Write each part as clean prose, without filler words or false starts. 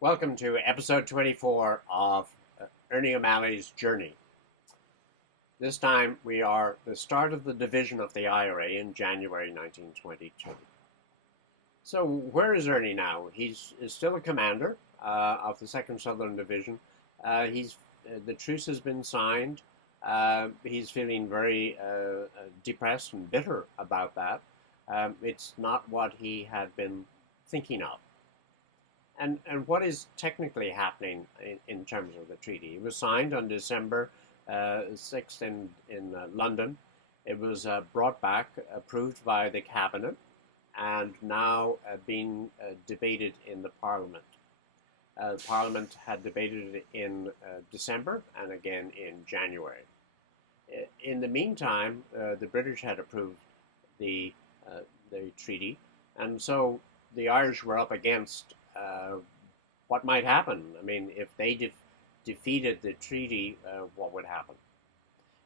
Welcome to episode 24 of Ernie O'Malley's Journey. This time we are the start of the division of the IRA in January 1922. So where is Ernie now? He's still a commander of the 2nd Southern Division. The truce has been signed. He's feeling very depressed and bitter about that. It's not what he had been thinking of. And what is technically happening in terms of the treaty? It was signed on December 6th in London. It was brought back, approved by the cabinet, and now being debated in the Parliament. Parliament had debated it in December and again in January. In the meantime, the British had approved the treaty, and so the Irish were up against what might happen. I mean, if they defeated the treaty, what would happen?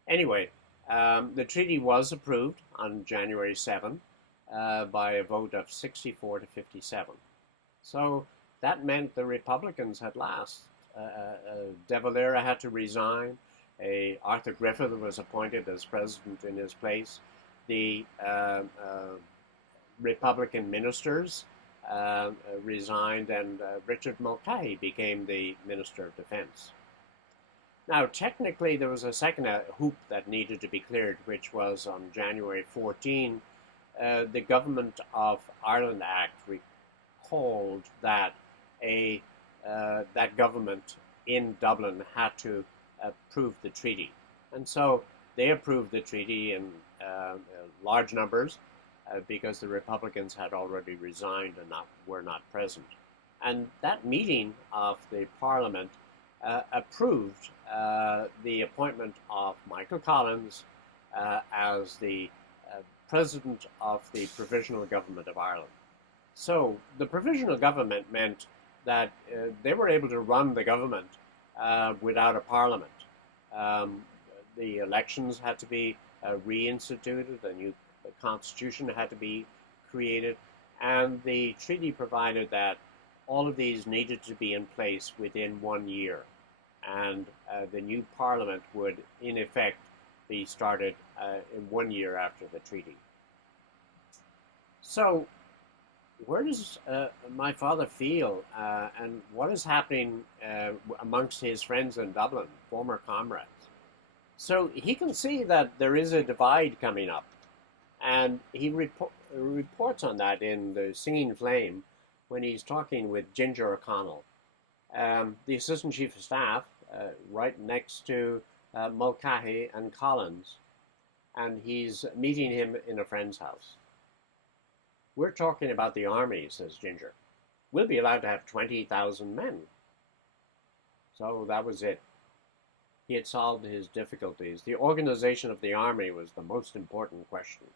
Anyway, the treaty was approved on January 7 by a vote of 64 to 57. So that meant the Republicans had lost. De Valera had to resign. Arthur Griffith was appointed as president in his place. The Republican ministers resigned, and Richard Mulcahy became the Minister of Defense. Now, technically, there was a second hoop that needed to be cleared, which was on January 14. The Government of Ireland Act recalled that that government in Dublin had to approve the treaty. And so they approved the treaty in large numbers, because the Republicans had already resigned and were not present. And that meeting of the Parliament approved the appointment of Michael Collins as the President of the Provisional Government of Ireland. So the Provisional Government meant that they were able to run the government without a Parliament. The elections had to be reinstituted, a new constitution had to be created, and the treaty provided that all of these needed to be in place within 1 year, and the new parliament would in effect be started in 1 year after the treaty. So where does my father feel, and what is happening amongst his friends in Dublin, former comrades? So he can see that there is a divide coming up. And he reports on that in the Singing Flame when he's talking with Ginger O'Connell, the Assistant Chief of Staff, right next to Mulcahy and Collins. And he's meeting him in a friend's house. "We're talking about the army," says Ginger. "We'll be allowed to have 20,000 men." So that was it. He had solved his difficulties. The organization of the army was the most important question.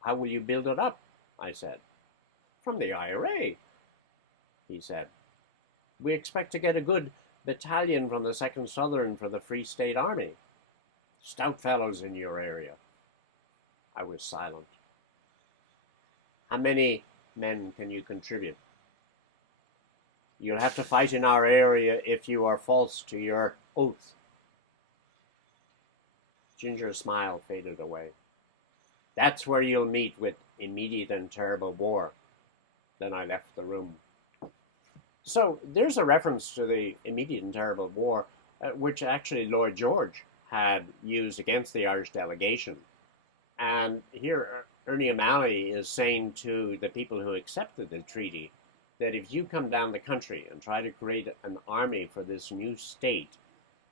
"How will you build it up?" I said. "From the IRA," he said. "We expect to get a good battalion from the 2nd Southern for the Free State Army. Stout fellows in your area." I was silent. "How many men can you contribute?" "You'll have to fight in our area if you are false to your oath." Ginger's smile faded away. "That's where you'll meet with immediate and terrible war." Then I left the room. So there's a reference to the immediate and terrible war, which actually Lloyd George had used against the Irish delegation. And here Ernie O'Malley is saying to the people who accepted the treaty that if you come down the country and try to create an army for this new state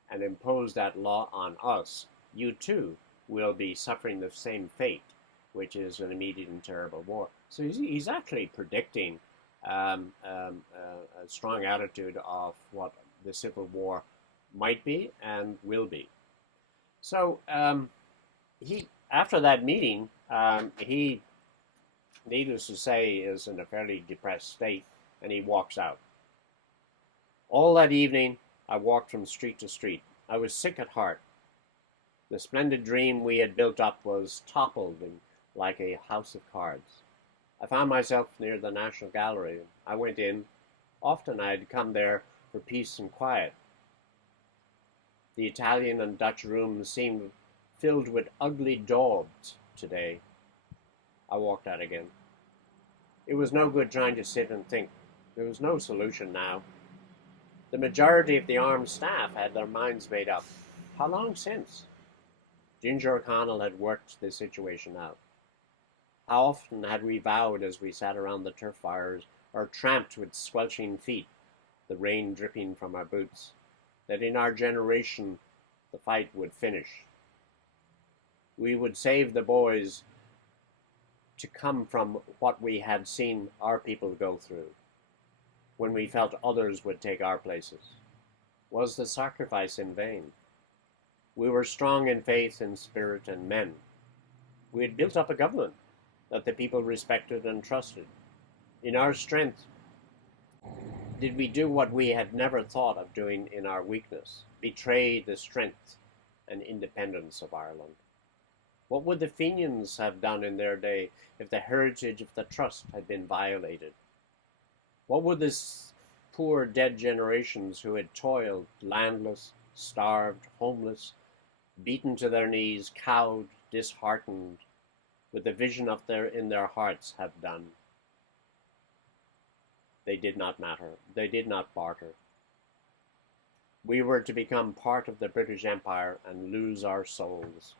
and impose that law on us, you too will be suffering the same fate, which is an immediate and terrible war. So he's actually predicting a strong attitude of what the Civil War might be and will be. So he, after that meeting, he, needless to say, is in a fairly depressed state, and he walks out. All that evening, I walked from street to street. I was sick at heart. The splendid dream we had built up was toppled like a house of cards. I found myself near the National Gallery. I went in. Often I had come there for peace and quiet. The Italian and Dutch rooms seemed filled with ugly daubs today. I walked out again. It was no good trying to sit and think. There was no solution now. The majority of the armed staff had their minds made up. How long since? Ginger O'Connell had worked the situation out. How often had we vowed as we sat around the turf fires or tramped with squelching feet, the rain dripping from our boots, that in our generation the fight would finish. We would save the boys to come from what we had seen our people go through, when we felt others would take our places. Was the sacrifice in vain? We were strong in faith and spirit and men. We had built up a government that the people respected and trusted. In our strength, did we do what we had never thought of doing in our weakness, betray the strength and independence of Ireland? What would the Fenians have done in their day if the heritage of the trust had been violated? What would this poor dead generations who had toiled, landless, starved, homeless, beaten to their knees, cowed, disheartened, with the vision of in their hearts have done? They did not matter. They did not barter. We were to become part of the British Empire and lose our souls.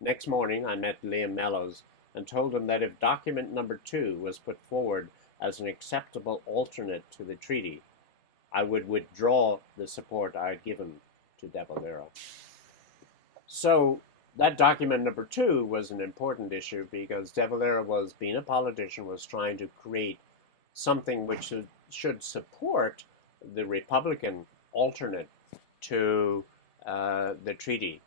Next morning, I met Liam Mellows and told him that if document number 2 was put forward as an acceptable alternate to the treaty, I would withdraw the support I had given to De Valera. So that document number 2 was an important issue because De Valera, being a politician, was trying to create something which should support the Republican alternate to the treaty.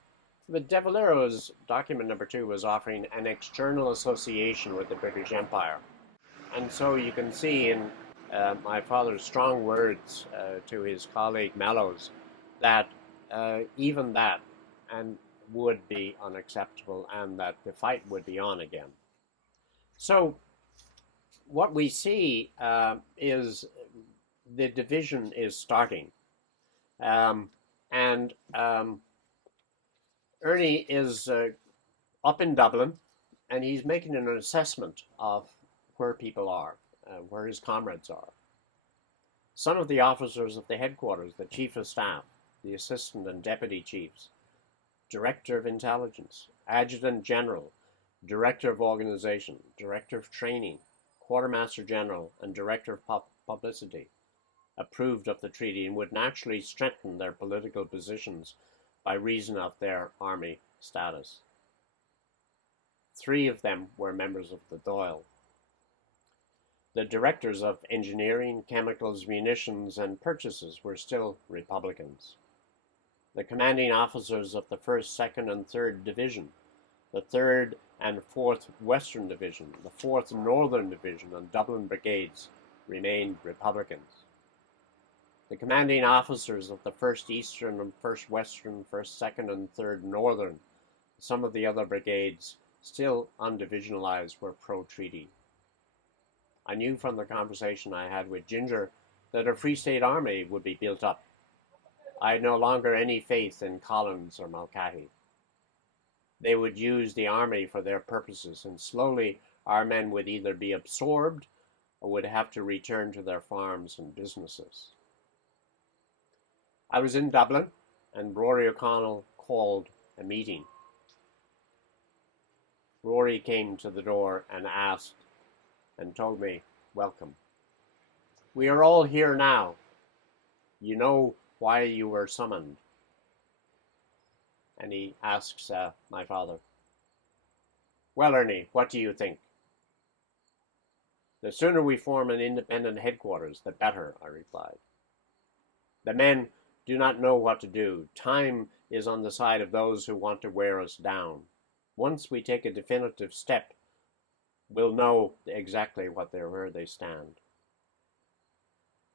But De Valera's document number 2 was offering an external association with the British Empire. And so you can see in my father's strong words to his colleague Mellows that even that would be unacceptable and that the fight would be on again. So what we see is the division is starting. Ernie is up in Dublin, and he's making an assessment of where people are, where his comrades are. Some of the officers of the headquarters, the chief of staff, the assistant and deputy chiefs, director of intelligence, adjutant general, director of organization, director of training, quartermaster general, and director of publicity, approved of the treaty and would naturally strengthen their political positions by reason of their army status. 3 of them were members of the Dáil. The directors of engineering, chemicals, munitions, and purchases were still Republicans. The commanding officers of the 1st, 2nd, and 3rd Division, the 3rd and 4th Western Division, the 4th Northern Division, and Dublin Brigades remained Republicans. The commanding officers of the 1st Eastern and 1st Western, 1st, 2nd, and 3rd Northern, some of the other brigades, still undivisionalized, were pro-treaty. I knew from the conversation I had with Ginger that a Free State Army would be built up. I had no longer any faith in Collins or Mulcahy. They would use the army for their purposes, and slowly our men would either be absorbed or would have to return to their farms and businesses. I was in Dublin, and Rory O'Connell called a meeting. Rory came to the door and asked and told me, "Welcome. We are all here now. You know why you were summoned." And he asks my father, "Well, Ernie, what do you think?" The sooner we form an independent headquarters, the better, I replied. The men do not know what to do. Time is on the side of those who want to wear us down. Once we take a definitive step, we'll know exactly where they stand.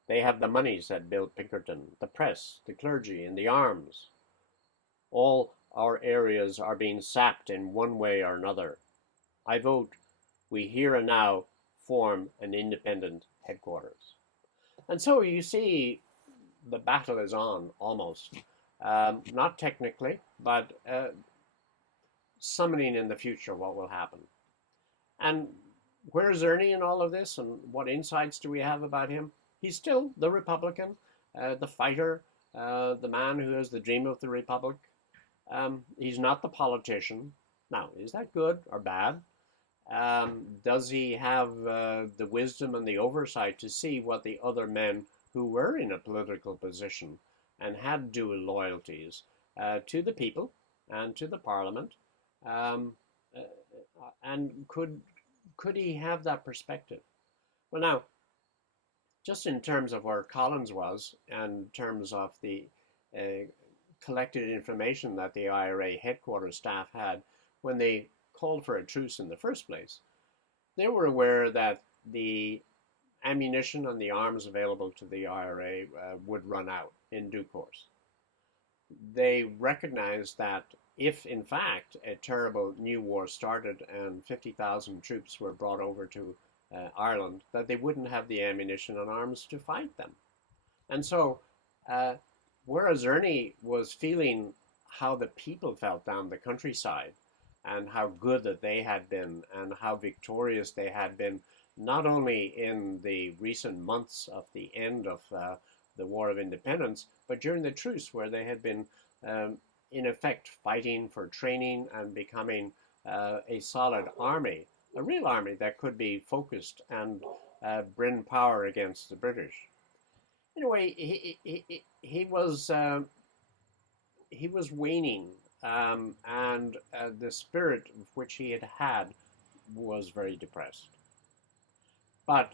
They have the money, said Bill Pinkerton, the press, the clergy, and the arms. All our areas are being sapped in one way or another. I vote we here and now form an independent headquarters. And so you see, the battle is on almost. Not technically, but summoning in the future what will happen. And where's Ernie in all of this, and what insights do we have about him? He's still the Republican, the fighter, the man who has the dream of the Republic. He's not the politician. Now, is that good or bad? Does he have the wisdom and the oversight to see what the other men who were in a political position and had dual loyalties to the people and to the parliament, and could he have that perspective? Well, now, just in terms of where Collins was, and in terms of the collected information that the IRA headquarters staff had when they called for a truce in the first place, they were aware that the ammunition and the arms available to the IRA would run out in due course. They recognized that if, in fact, a terrible new war started and 50,000 troops were brought over to Ireland, that they wouldn't have the ammunition and arms to fight them. And so, whereas Ernie was feeling how the people felt down the countryside, and how good that they had been, and how victorious they had been, not only in the recent months of the end of the War of Independence, but during the truce, where they had been, in effect, fighting for training and becoming a solid army, a real army that could be focused and bring power against the British. Anyway, he was waning, and the spirit which he had was very depressed. But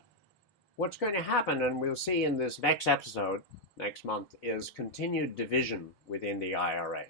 what's going to happen, and we'll see in this next episode next month, is continued division within the IRA.